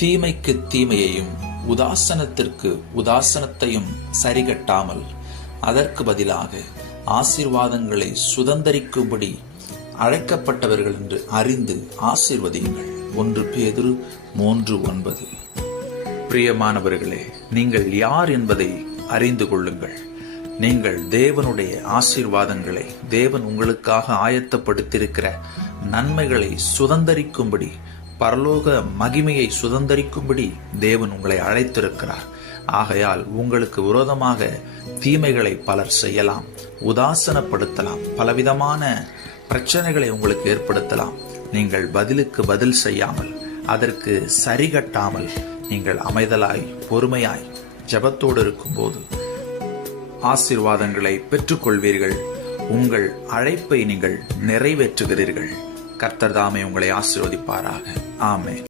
தீமைக்கு தீமையையும் உதாசனத்திற்கு உதாசனத்தையும் சரிகட்டாமல் அதற்கு பதிலாக ஆசீர்வாதங்களை சுதந்தரிக்கும்படி அழைக்கப்பட்டவர்கள் என்று அறிந்து ஆசீர்வதியுங்கள். 1 பேதுரு 3:9. பிரியமானவர்களே, நீங்கள் யார் என்பதை அறிந்து கொள்ளுங்கள். நீங்கள் தேவனுடைய ஆசீர்வாதங்களை, தேவன் உங்களுக்காக ஆயத்தப்படுத்தியிருக்கிற நன்மைகளை சுதந்தரிக்கும்படி, பரலோக மகிமையை சுதந்தரிக்கும்படி தேவன் உங்களை அழைத்திருக்கிறார். ஆகையால் உங்களுக்கு விரோதமாக தீமைகளை பலர் செய்யலாம், உதாசனப்படுத்தலாம், பலவிதமான பிரச்சனைகளை உங்களுக்கு ஏற்படுத்தலாம். நீங்கள் பதிலுக்கு பதில் செய்யாமல், அதற்கு சரிகட்டாமல், நீங்கள் அமைதலாய் பொறுமையாய் ஜெபத்தோடு இருக்கும்போது ஆசீர்வாதங்களை பெற்றுக்கொள்வீர்கள். உங்கள் அழைப்பை நீங்கள் நிறைவேற்றுகிறீர்கள். கர்த்தர் தாமே உங்களை ஆசீர்வதிப்பாராக. ஆமென்.